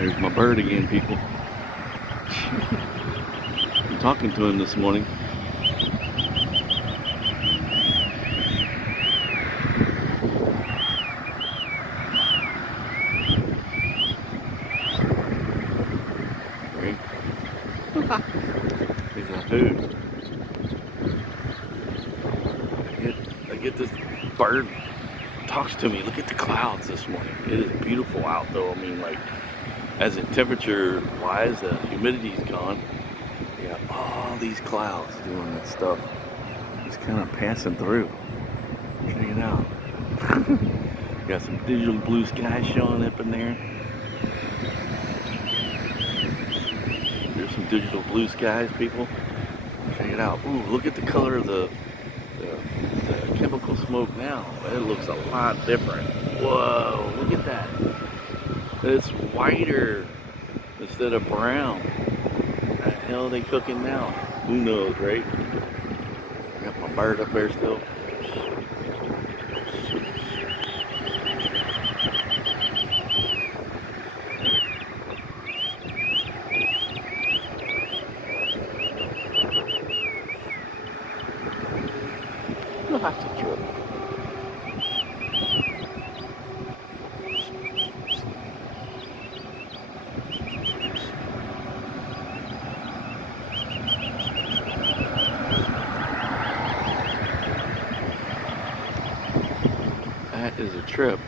There's my bird again, people. I'm talking to him this morning. Right? He's a hoot. I get this bird talks to me. Look at the clouds this morning. It is beautiful out though. I mean, like, as in temperature wise, the humidity's gone. You got all these clouds doing that stuff. Just kind of passing through. Check it out. Got some digital blue sky showing up in there. There's some digital blue skies, people. Check it out. Ooh, look at the color of the chemical smoke now. It looks a lot different. Whoa, look at that. It's whiter instead of brown. What the hell are they cooking now? Who knows, right? Got my bird up there still. That's a trip. That is a trip.